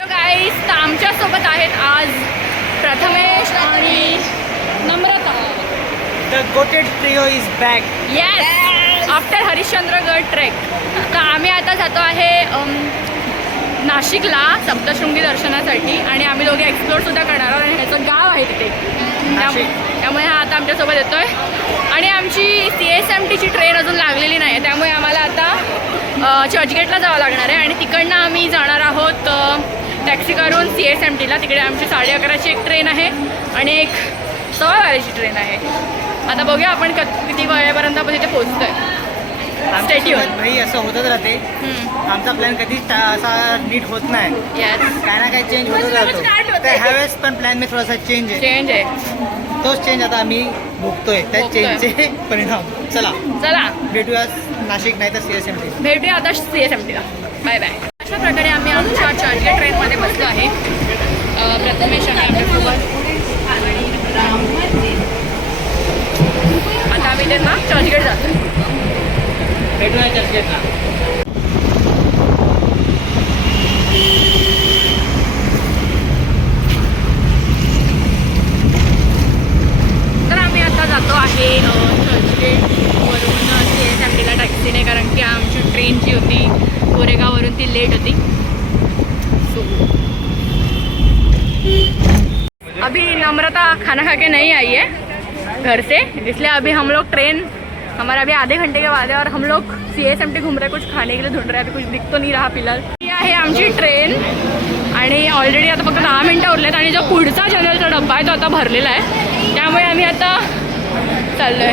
गाईस, तर आमच्यासोबत आहेत आज प्रथमेश आणि Namrata. The goated trio is back. Yes, after Harishchandragad trek. तर आम्ही आता जातो आहे नाशिकला सप्तशृंगी दर्शनासाठी आणि आम्ही दोघे एक्सप्लोअरसुद्धा करणार आहोत आणि ह्याचं गाव आहे तिथे. त्यामुळे हा आता आमच्यासोबत येतो आहे आणि आमची CSMTची ट्रेन अजून लागलेली नाही आहे, त्यामुळे आम्हाला आता चर्चगेटला जावं लागणार आहे आणि तिकडनं आम्ही जाणार आहोत टॅक्सी करून CSMTला. तिकडे आमची 11:30ची एक ट्रेन आहे आणि एक 12:15ची ट्रेन आहे. आता बघूया आपण किती वेळेपर्यंत आपण तिथे पोहोचतोय. भाई असं होतच राहते. आमचा प्लॅन कधीच असा नीट होत नाही. काय ना काय चेंज होतच राहतो. तर ह्यावेळेस पण प्लॅन मी थोडासा चेंज आहे. तोच चेंज आता आम्ही भोगतोय. त्या चेंजचे परिणाम. चला भेटूया नाशिक नाही तर CSMT. भेटूया आता CSMTला. Bye bye. अशा प्रकारे आम्ही आमच्या चर्चगेट ट्रेनमध्ये बसलो आहे. प्रथमेश आणि आमच्यासोबत आता आम्ही त्यांना चर्चगेट जातो. भेटूया चर्चगेटला. तर आम्ही आता जातो आहे चर्चगेटवरून CSMTला टॅक्सीने, कारण की आमची ट्रेन जी होती कोरेगाववरून ती लेट होती. अभी नम्रता खाना खा के नहीं आई है घर से, इसलिए अभी हम लोग ट्रेन हमारा अभी आधे घंटे के बाद है और हम लोग CSMT घूम रहे, कुछ खाने के लिए ढूंढ रहे हैं. अभी कुछ दिख तो नहीं रहा फिलहाल. ही आहे आमची ट्रेन आणि ऑलरेडी आता फक्त 10 मिनटं उरलेत आणि जो पुढचा जनरलचा डब्बा आहे तो आता भरलेला आहे, त्यामुळे आम्ही आता चाललोय.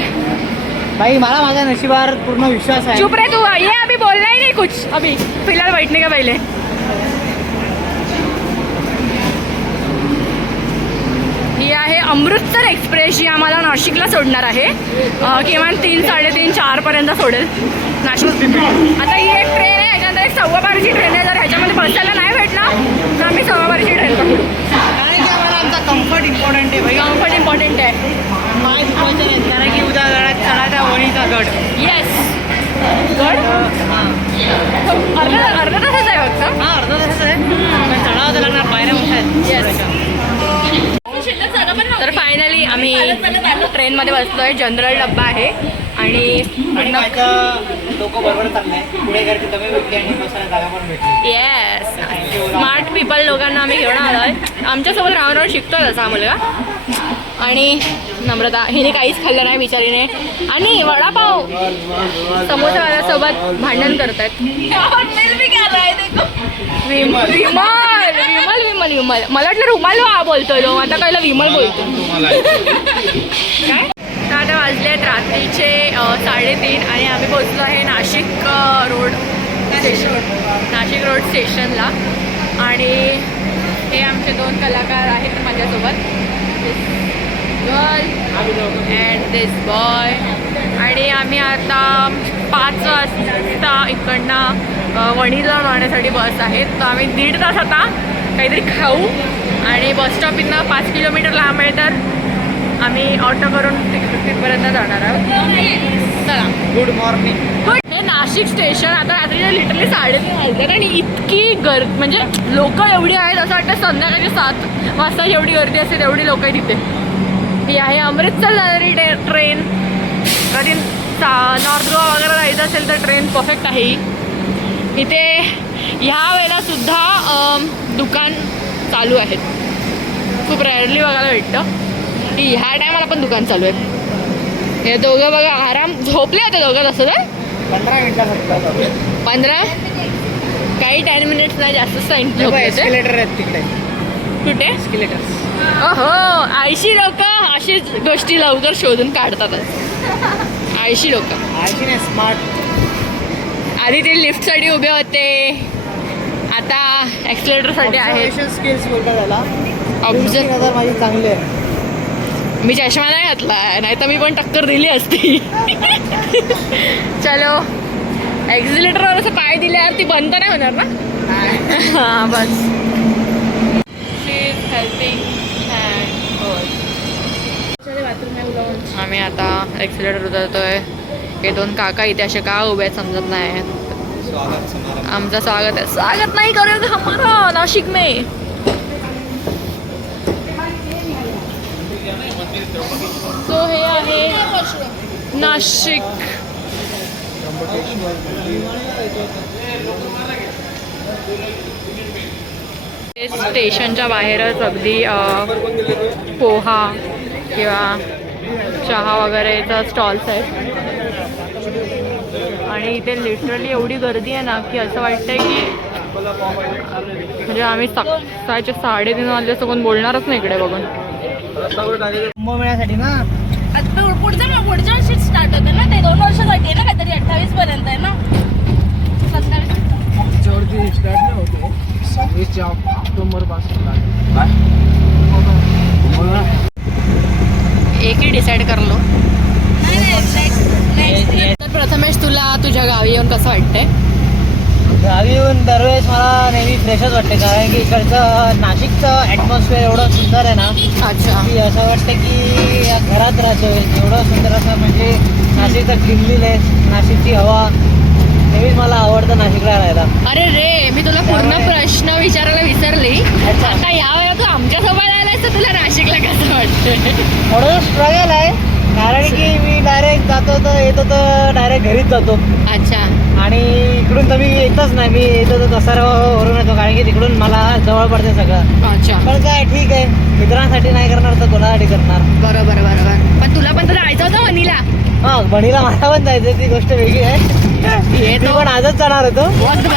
भाई मला माझ्या नशिबावर पूर्ण विश्वास आहे. चुप रे तू, ये अभी बोलना ही नहीं कुछ अभी फिलहाल बैठने के पहले. ही आहे अमृतसर एक्सप्रेस, जी आम्हाला नाशिकला सोडणार आहे. किमान 3, 3:30, 4 पर्यंत सोडेल नाशिक. आता ही एक ट्रेन आहे, याच्यानंतर एक 12:15ची ट्रेन आहे. जर ह्याच्यामध्ये बसायला नाही भेटला तर आम्ही 12:15ची ट्रेन पकडू. कारण की आम्हाला आमचा कम्फर्ट इम्पॉर्टंट आहे. भाई कम्फर्ट इम्पॉर्टंट आहे. पाय दुखायचे नाहीत, कारण की उद्या गडात चढायचा वणीचा गड. येस, गड अर्धा तासच आहे फक्त. अर्धा तासच आहे, पण चढावं तर लागणार. पायऱ्या मोठ्या आहेत. तर फायनली आम्ही ट्रेनमध्ये बसलोय. जनरल डब्बा आहे आणि लोक बरोबर चाललंय. पुढे गर्दी कमी भेटली आणि बसायला जागा पण भेटली. येस, स्मार्ट पीपल लोकांना आम्ही घेऊन आलोय. आमच्यासोबत राहून राहून शिकतोय तसा मुलगा. आणि नम्रता हिने काहीच खाल्लं नाही बिचारीने आणि वडापाव समोसावाल्यासोबत भांडण करतात. विमल विमल विमल विमल मला वाटलं रुमाल बोलतोय तो, आता कळलं विमल बोलतो. काय तर आता वाजलेत रात्रीचे 3:30 आणि आम्ही पोहोचलो आहे नाशिक रोड स्टेशनला. आणि हे आमचे 2 कलाकार आहेत माझ्यासोबत, गर्ल अँड दिस बॉय. आणि आम्ही आता 5 वाजता इकडनं वणीला जाण्यासाठी बस आहे. तर आम्ही 1.5 तास आता काहीतरी खाऊ आणि बस स्टॉप इथनं 5 किलोमीटर लांब आहे, तर आम्ही ऑटो करून तिथपर्यंत जाणार आहोत. चला, गुड मॉर्निंग. हे नाशिक स्टेशन आता रात्रीचे लिटरली 3:30 वाजलेत आणि इतकी गर्दी, म्हणजे लोक एवढी आहेत असं वाटतं संध्याकाळी 7 वाजता जेवढी गर्दी असते तेवढी लोक आहे तिथे. ही आहे अमृतसर जाणारी ट्रेन. कधी नॉर्थ गोवा वगैरे जायचं असेल तर ट्रेन परफेक्ट आहे. इथे ह्या वेळेला सुद्धा दुकान चालू आहेत. खूप रेअरली बघायला भेटतं की ह्या टायमाला पण दुकान चालू आहे. हे दोघं बघा आराम झोपले होते दोघं. तसं तर 15 मिनिटं 15 काही 10 मिनिट्स नाही, जास्तच टाईम झोपले. एस्केलेटर आहेत तिकडे. कुठे एस्केलेटर्स? हो, आळशी लोक अशीच गोष्टी लवकर शोधून काढतातच. आळशी लोक. आळशी नाही, स्मार्ट. आधी ते लिफ्टसाठी उभे होते, आता ॲक्सिलेटरसाठी आहे. स्किल्स बोलता त्याला. ऑब्झर्व माझी चांगली आहे. मी चष्मा नाही घातला, नाही तर मी पण टक्कर दिली असती. चलो, ॲक्सिलेटरवर असं पाय दिल्यावर ती बंद नाही होणार ना. हां बस. आम्ही आता ॲक्सिलेटर उतरतोय. हे 2 काका इथे असे का उभे आहेत समजत नाही. आमचं स्वागत नाही करेगा हमारा नाशिक में. सो हे आहे नाशिक. स्टेशनच्या बाहेरच अगदी पोहा किंवा चहा वगैरेचा स्टॉल्स आहेत आणि इथे लिटरली एवढी गर्दी आहे ना की असं वाटतंय की म्हणजे आम्ही सकाळचे 3:30 वाजले असं कोण बोलणारच नाही इकडे बघून. मिळण्यासाठी ना आता पुढच्या वर्षी स्टार्ट होते ना ते 2 वर्षासाठी आहे ना काहीतरी 28 पर्यंत आहे ना 27 स्टार्ट नाही होते 26 ऑक्टोबर पासून एकही डिसाईड करलो. तर प्रथमेश तुला तुझ्या गावी येऊन कसं वाटतंय? गावी येऊन दरवेळेस मला नेहमी फ्रेशच वाटते कारण की इकडचं नाशिकचं ॲटमॉस्फिअर एवढं सुंदर आहे ना अच्छा. की असं वाटतं की या घरात राहतोय. एवढं सुंदर असं म्हणजे नाशिकचं क्लिनलीनेस, नाशिकची हवा नेहमीच मला आवडतं नाशिकला राहायला. अरे रे मी तुला पूर्ण प्रश्न विचारायला विसरली. अच्छा. आता यावेळेला तू आमच्यासोबत आलायस तर तुला नाशिकला कसं वाटतंय? थोडं स्ट्रगल आहे कारण की मी डायरेक्ट जातो तर येतो तर डायरेक्ट घरीच जातो अच्छा. आणि इकडून तर मी येतच नाही. मी येतो तर कसारावरून येतो कारण की तिकडून मला जवळ पडते सगळं. अच्छा पण काय ठीक आहे, मित्रांसाठी नाही करणार तर कोणासाठी करणार. बरोबर बरोबर. पण तुला पण तर जायचं होतं वनीला. हा बणीला मला पण जायचं, ती गोष्ट वेगळी आहे. मी पण आजच जाणार होतो. वक्त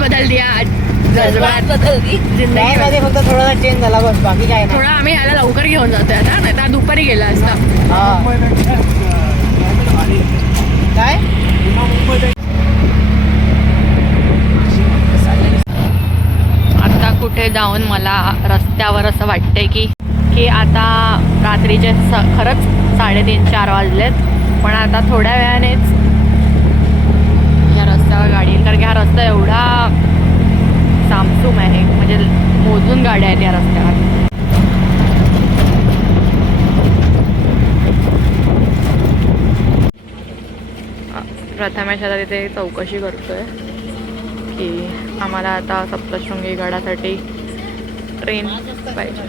बदल दिया जज्बात बदलली जिंदगी मध्ये फक्त थोडासा चेंज झाला बस, बाकी काय नाही. थोडा आम्ही ह्याला लवकर घेऊन जातोय आता नाही तर दुपारी गेला असता. काय आता कुठे जाऊन मला रस्त्यावर असं वाटतंय की आता रात्रीचे खरंच 3:30-4 वाजलेत पण आता थोड्या वेळानेच या रस्त्यावर गाडी येईल कारण की हा रस्ता एवढा सामसूम आहे म्हणजे मोजून गाड्या आहेत या रस्त्यावर. प्रथमेश आता तिथे चौकशी करतोय की आम्हाला आता सप्तशृंगी गडासाठी ट्रेन पाहिजे,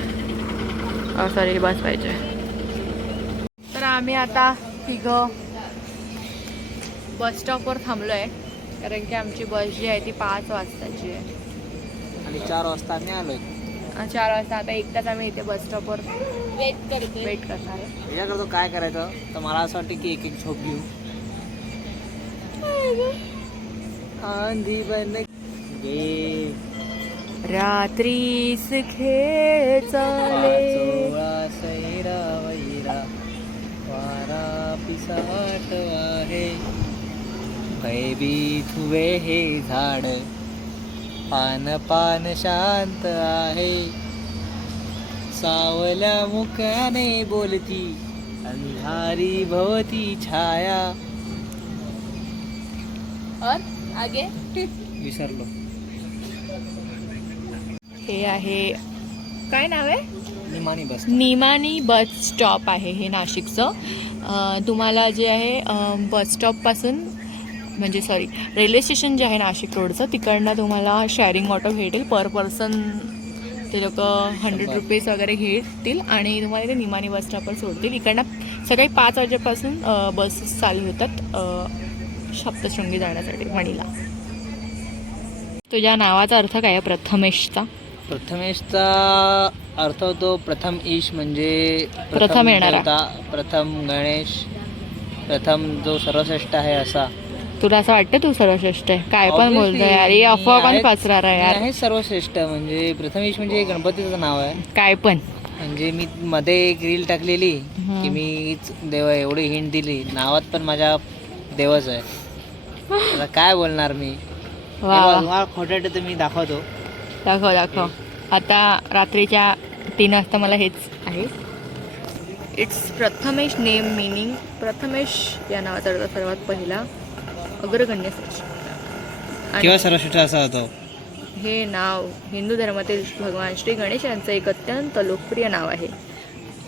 सॉरी बस पाहिजे. तर आम्ही आता तिघं बस स्टॉपवर थांबलो आहे कारण की आमची बस जी आहे ती 5 वाजताची आहे आणि 4 वाजता आम्ही आलोय. 4 वाजता. आता 1 तास आम्ही इथे बस स्टॉपवर वेट करणार आहे. विचार करतो काय करायचं तर मला असं वाटतं की एक झोप घेऊ. आंधी बन गे रात्रीस खेळ चाले सैरा वैरा वारा पिसाट आहे भयभीत हुए हे झाड पान पान शांत आहे सावल्या मुखाने बोलती अंधारी भवती छाया. और आगे विसरलो. हे आहे काय नाव आहे? निमानी बस स्टॉप आहे हे नाशिकचं. तुम्हाला जे आहे बस स्टॉपपासून म्हणजे सॉरी रेल्वे स्टेशन जे आहे नाशिक रोडचं तिकडनं तुम्हाला शेअरिंग ऑटो भेटेल. पर पर्सन ते लोक 100 रुपीज वगैरे घेतील आणि तुम्हाला ते निमानी बस स्टॉपवर सोडतील. इकडनं सकाळी 5 वाजेपासून बसेस चालू होतात सप्तशृंगी जाण्यासाठी वणीला. तुझ्या नावाचा अर्थ काय आहे प्रथमेशचा? प्रथमेशचा अर्थ होतो प्रथम ईश म्हणजे प्रथम येणारा, प्रथम गणेश, प्रथम जो सर्वश्रेष्ठ आहे असा. तुला असं वाटतं तू सर्वश्रेष्ठ आहे? काय पण बोलतोय यार, ही अफवा कोण पसरणार आहे यार? आहे सर्वश्रेष्ठ म्हणजे प्रथमेश म्हणजे गणपतीचं नाव आहे. काय पण म्हणजे मी मध्ये एक रील टाकलेली की मीच देव आहे एवढी हिंट दिली. नावात पण माझ्या देवच आहे. आता काय बोलणार मी. खोटं तर मी दाखवतो. दाखव. आता रात्रीच्या 3 वाजता मला हेच आहे. It's Prathamesh name meaning Prathamesh या नावाचा अर्थ सर्वात पहिला अग्रगण्य श्रेष्ठ. किंवा सर्वश्रेष्ठ असा होतो. हे नाव हिंदू धर्मातील भगवान श्री गणेश यांचं एक अत्यंत लोकप्रिय नाव आहे.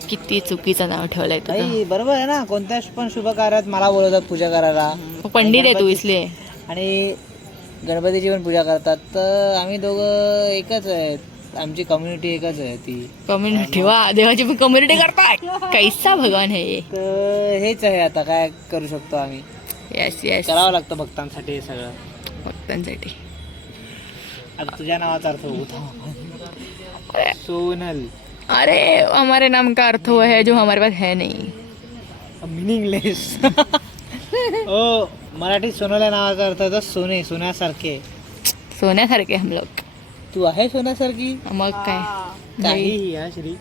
किती चुकीचं नाव ठेवलंय तुझं. बरोबर आहे ना. कोणत्या पण शुभ कार्यात मला बोलवतात पूजा करायला. पंडित आहे तू इसलिए. आणि गणपतीची पण पूजा करतात. तर आम्ही दोघं एकच आहेत, आमची कम्युनिटी एकच आहे ती. कम्युनिटी वा, देवाची पण कम्युनिटी करताय. कैसा भगवान है. तर हेच आहे, आता काय करू शकतो आम्ही. येस येस, करावं लागतं भक्तांसाठी हे सगळं. भक्तांसाठी. आता तुझ्या नावाचा अर्थ होता सोनल. अरे हमारे नाम का अर्थ वो है जो हमारे पास है नहीं. मिनिंगलेस. ओ मराठीत सोनल या नावाचा अर्थ होता सोने, सोन्यासारखे. सोन्यासारखे हम लोग. तू आहे सोन्यासारखी. मग काय. काही हा श्री.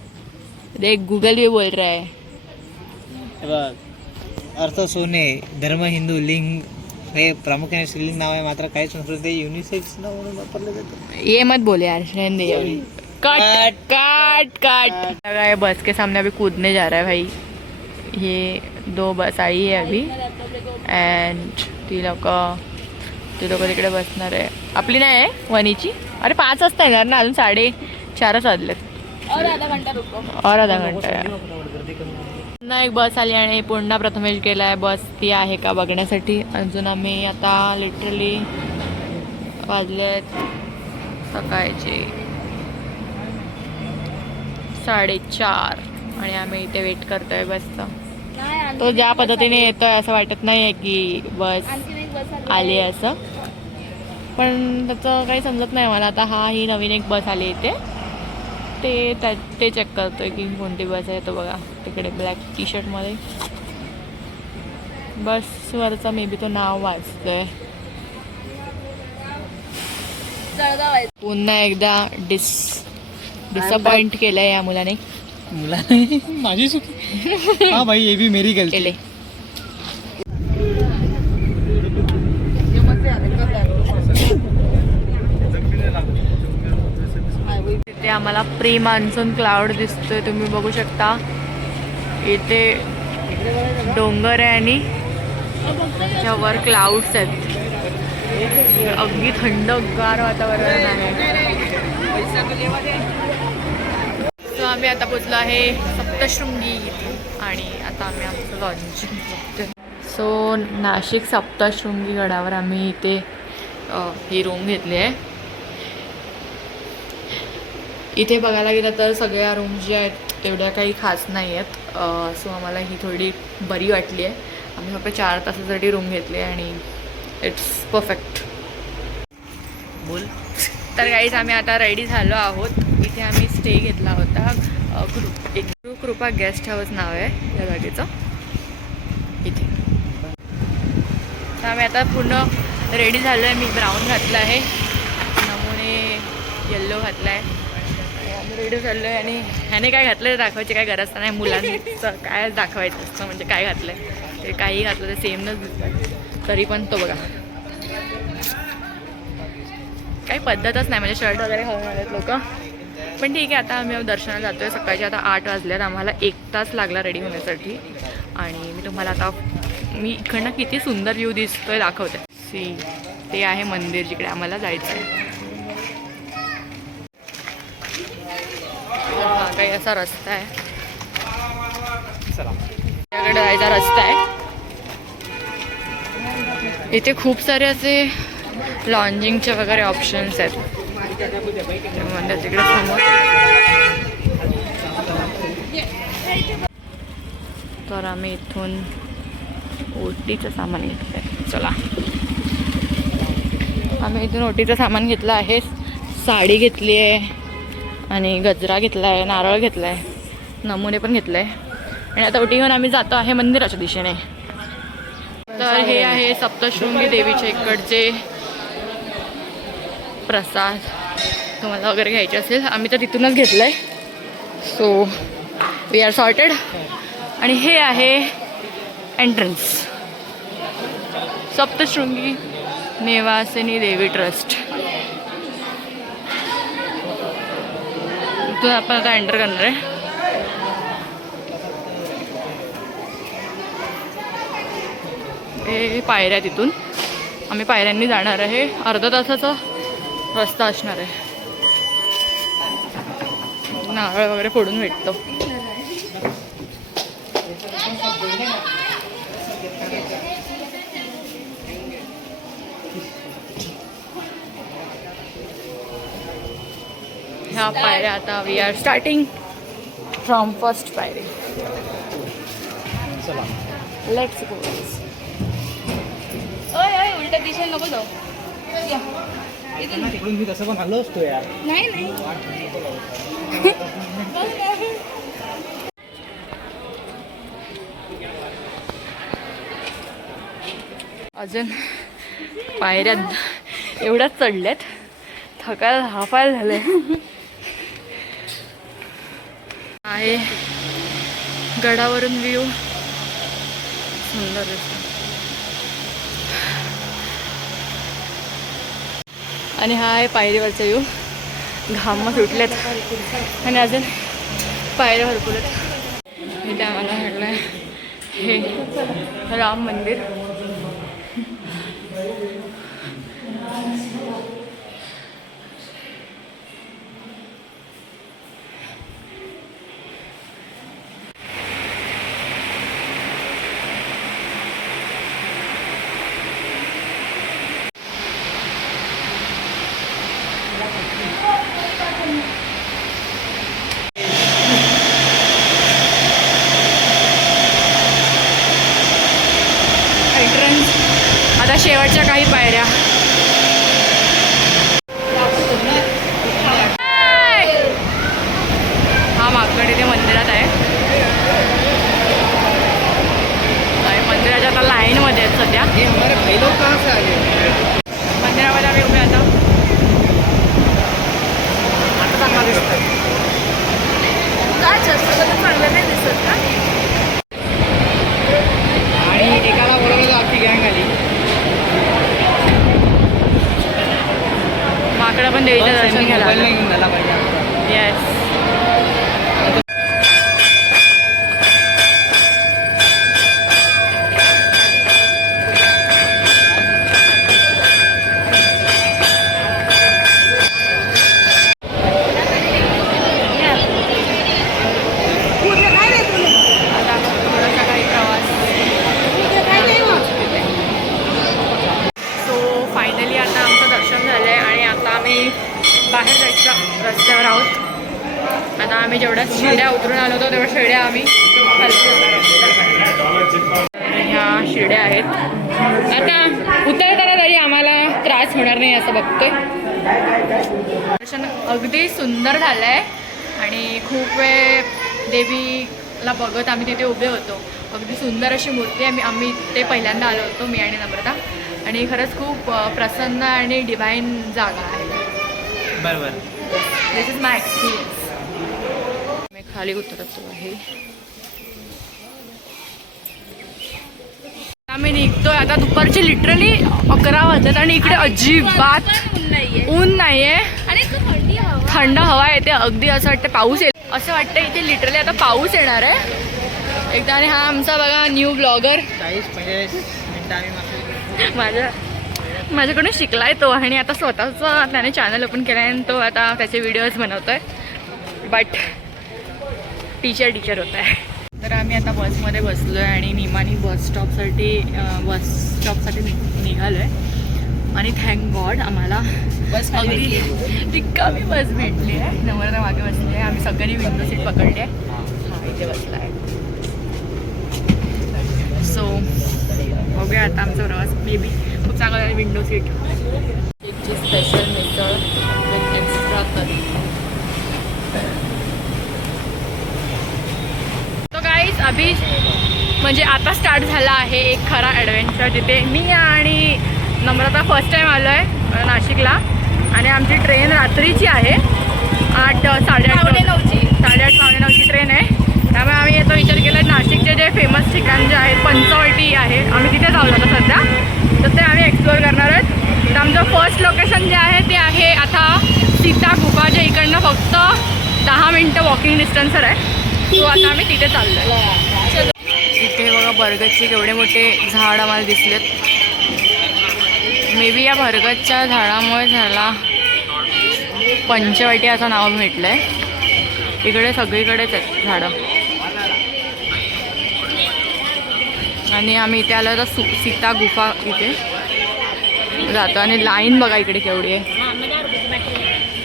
देख गूगल भी बोल रहा है. हे बघ, अर्थ सोने, धर्म हिंदू, लिंग हे प्रामुख्याने स्त्रीलिंग नाव आहे, मात्र काही संस्कृती युनिसेक्स नाव म्हणून वापरले जाते. ये मत बोले यार, रहने दे अभी. काट काट काट. बस के सामने अभी कूदने जा रहा है भाई. ये 2 बस आई है अभी एंड ती लोक तिकडे बसणार आहे. आपली नाही आहे वनीची. अरे 5 वाजता येणार ना, अजून 4:30 वाजलेत. और आधा घंटा आहे. पुन्हा एक बस आली आणि पुन्हा प्रथमेश गेला आहे. बस ती आहे का बघण्यासाठी. अजून आम्ही आता लिटरली वाजले सकाळचे 4:30 आणि आम्ही इथे वेट करतोय बसचा. तो ज्या पद्धतीने येतोय असं वाटत नाही आहे की बस आली असं, पण त्याचं काही समजत नाही मला. आता ही नवीन एक बस आली इथे, ते चेक करतोय की कोणती बस आहे. तो बघा तिकडे ब्लॅक टी शर्टमध्ये. बसवरचं मे बी तो नाव वाचतोय. पुन्हा एकदा डिसअपॉइंट केलंय या मुलाने. मुलाने माझी चुकी. हा भाई, ये भी मेरी गलती. केले. तिथे आम्हाला प्री मान्सून क्लाउड दिसतोय, तुम्ही बघू शकता. इथे डोंगर आहे आणि त्याच्यावर क्लाउड्स आहेत. अगदी थंडगार वातावरण आहे. सो आम्ही आता पोचलो आहे सप्तशृंगी आणि आता आम्ही आमचं लॉन्चिंग करतो. सो नाशिक सप्तशृंगी गडावर आम्ही इथे ही रूम घेतली आहे. इथे बघायला गेलं तर सगळ्या रूम्स ज्या आहेत तेवढ्या काही खास नाही आहेत. सो आम्हाला ही थोडी बरी वाटली आहे. आम्ही फक्त 4 तासासाठी रूम घेतली आहे आणि इट्स परफेक्ट. बोल. तर गाईज आम्ही आता रेडी झालो आहोत. इथे आम्ही स्टे घेतला होता. कृपा गेस्ट हाऊस नाव आहे या जागेचं. इथे तर आम्ही आता पूर्ण रेडी झालो आहे. मी ब्राऊन घातला आहे, नमुने येल्लो घातला आहे. आम्ही रेडी झालो आहे आणि ह्याने काय घातलं ते दाखवायची काय गरज नाही. मुलांचं काय दाखवायचं असतं म्हणजे काय घातलं आहे ते. काही घातलं ते सेमच दिसतात. तरी पण तो बघा काही पद्धतच नाही म्हणजे शर्ट वगैरे घालून आलेत लोक. पण ठीक आहे, आता आम्ही दर्शनाला जातो आहे. सकाळचे आता 8 वाजल्यात. आम्हाला 1 तास लागला रेडी होण्यासाठी. आणि मी तुम्हाला आता मी इकडनं किती सुंदर व्ह्यू दिसतोय दाखवते. ते आहे मंदिर जिकडे आम्हाला जायचं आहे. हा काही असा रस्ता आहे, त्याकडे जायचा रस्ता आहे. इथे खूप सारे असे लॉन्जिंगचे वगैरे ऑप्शन्स आहेत. मंदिर तिकडे समोर. तर आम्ही इथून ओटीचं सामान घेतलं आहे. चला, आम्ही इथून ओटीचं सामान घेतलं आहे. साडी घेतली आहे आणि गजरा घेतला आहे, नारळ घेतला आहे, नमुने पण घेतले आहे. आणि आता ओटी घेऊन आम्ही जातो आहे मंदिराच्या दिशेने. तर हे आहे सप्तशृंगी देवीच्या इकडचे प्रसाद. तुम्हाला वगैरे घ्यायचे असेल, आम्ही तर तिथूनच घेतलं आहे. So we are sorted. आणि हे आहे एंट्रन्स, सप्तशृंगी निवासिनी देवी ट्रस्ट. इथून आपण आता एंटर करणार आहे. हे पायऱ्या, तिथून आम्ही पायऱ्यांनी जाणार आहे. अर्धा तासाचा रस्ता असणार आहे. नारळ वगैरे फोडून भेटतो. ह्या पायऱ्या आता we are starting from first पायरी. Let's go. उलट्या दिशेने नको जाऊ. तिकडून मी तसं पण आलो असतो यार. नाही अजून पायऱ्या एवढ्याच चढल्यात, थकायला हापायला झालंय. आहे गडावरून व्ह्यू सुंदर दिसतो. आणि हा आहे पायरीवरचा व्ह्यू. घाम सुटलेत आणि अजून पायऱ्या भरपूर आहेत. इथे आम्हाला म्हटलं आहे हे राम मंदिर. एंट्रन्स. आता शेवटच्या काही पायऱ्या. हा मागकडे ते मंदिरात आहे. आणि मंदिराच्या आता लाईनमध्ये आहेत सध्या. मंदिरामध्ये आम्ही उभे आता. चांगला दिसतोय. चांगलं नाही दिसत का? आणि एकाला बोलवलं अख्खी गँग आली. माकडं पण देवीचं दर्शन घ्यायला. येस. फायनली आता आमचं दर्शन झालं आहे आणि आता आम्ही बाहेर जायच्या रस्त्यावर आहोत. आता आम्ही जेवढ्या शिड्या उतरून आलो होतो तेवढ्या शिड्या आम्ही ह्या शिड्या आहेत. आता उतरताना तरी आम्हाला त्रास होणार नाही असं बघतोय. दर्शन अगदी सुंदर झालं आहे आणि खूप वेळ देवीला बघत आम्ही तिथे उभे होतो. अगदी सुंदर अशी मूर्ती आहे. आम्ही ते पहिल्यांदा आलो होतो, मी आणि नम्रता. आणि खरंच खूप प्रसन्न आणि डिवाईन जागा आहे. बरोबर. दिस इज माय एक्सपिरियन्स. मी खाली उतरतो आहे. आम्ही निघतोय आता. दुपारची लिटरली 11 वाजतात आणि इकडे अजिबात ऊन नाही आहे आणि थंड हवा येते. अगदी असं वाटतं पाऊस येईल. असं वाटतं इथे लिटरली आता पाऊस येणार आहे एकदा. आणि हा आमचा बघा न्यू ब्लॉगर. 40-45 मिनिटं आम्ही माझ्याकडून शिकलाय तो आणि आता स्वतःचं त्याने चॅनल ओपन केलं आहे आणि तो आता त्याचे व्हिडिओज बनवतोय. बट टीचर होत आहे. तर आम्ही आता बसमध्ये बसलो आहे आणि निमानी बस स्टॉपसाठी निघालो आहे. आणि थँक गॉड आम्हाला बस अगदी रिकामी बस भेटली आहे. नम्रता मागे बसली आहे. आम्ही सगळ्यांनी विंडो सीट पकडली आहे. हा इथे बसला आहे. सो बघूया आता आमचा प्रवास. मे बी खूप चांगला आहे. Window seat. एकची special misal with extra curry. तो गाईज अभी म्हणजे आता स्टार्ट झाला आहे एक खरा ॲडव्हेंचर. जिथे मी आणि नम्रता फर्स्ट टाईम आलो आहे नाशिकला. आणि आमची ट्रेन रात्रीची आहे. 8-9ची ट्रेन आहे. त्यामुळे आम्ही याचा विचार केला नाशिकचे जे फेमस ठिकाण जे आहेत पंचवटी आहे आम्ही तिथे जाऊ आता सध्या. तर ते आम्ही एक्सप्लोअर करणार आहोत. तर आमचं फर्स्ट लोकेशन जे आहे ते आहे आता सीता गुफा, जे इकडनं फक्त 10 मिनटं वॉकिंग डिस्टन्सवर आहे. तो आता आम्ही तिथे चाललो आहे. इथे बघा बरगदचे केवढे मोठे झाड आम्हाला दिसलेत. मे बी या बरगदच्या झाडामुळे झाला पंचवटी असं नाव भेटलं आहे. इकडे सगळीकडेच आहेत झाडं. आणि आम्ही इथे आलो तर सीता गुफा इथे जातो. आणि लाईन बघा इकडे केवढी आहे.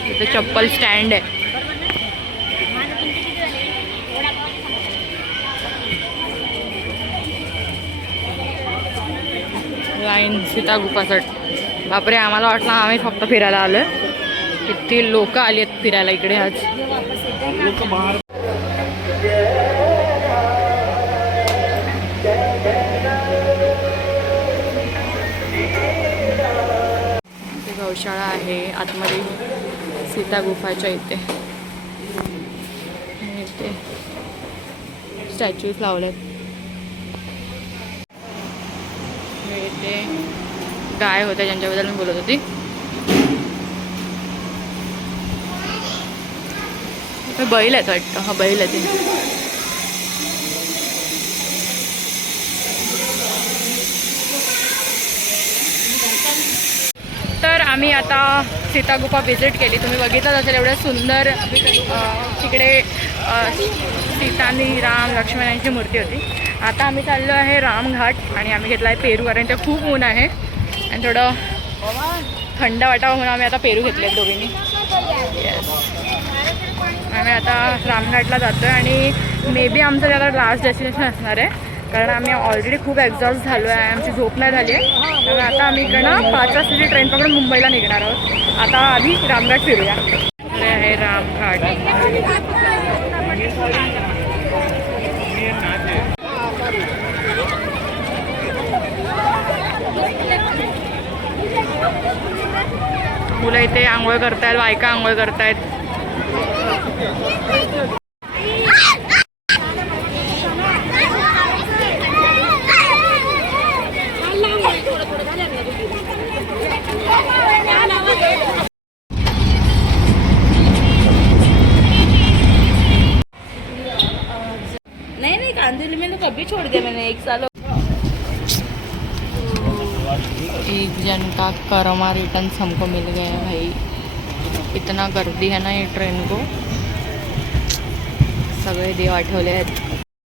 इथे चप्पल स्टँड आहे. लाईन सीता गुफासाठी. बापरे, आम्हाला वाटलं आम्ही फक्त फिरायला आलोय. किती लोक आली आहेत फिरायला इकडे आज. गौशाळा आहे आतमध्ये सीता गुफाच्या इथे. इथे स्टॅच्यूज लावलेत. इथे गाय होत्या ज्यांच्याबद्दल मी बोलत होती. बैल आहेत वाटतं. हा बैल आहे ते. तर आम्ही आता सीता गुफा व्हिजिट केली. तुम्ही बघितलं असेल एवढं सुंदर तिकडे सीता आणि राम लक्ष्मण यांची मूर्ती होती. आता आम्ही चाललो आहे रामघाट आणि आम्ही घेतला आहे पेरू, कारण ते खूप ऊन आहे आणि थोडं थंड वाटावं म्हणून आम्ही आता पेरू घेतले आहेत दोघींनी. येस, आम्ही आता रामघाटला जातो आहे आणि मे बी आमचं त्याला लास्ट डेस्टिनेशन असणार आहे, कारण आम्ही ऑलरेडी खूप एक्झॉस्ट झालो आहे. आमची झोप नाही झाली आहे. त्यामुळे आता आम्ही इकडनं 5 वाजताची ट्रेन पकडून मुंबईला निघणार आहोत. आता आधी रामघाट फिरूया. हे आहे रामघाट. मुलं इथे आंघोळ करतायत, बायका आंघोळ करतायत. नहीं कांदिवली में तो कभी छोड़ दिया मैंने 1 साल. एक जन का करमा रिटर्न हमको मिल गया भाई. इतना गर्दी है ना ये ट्रेन को. सगळे देव आठवले आहेत.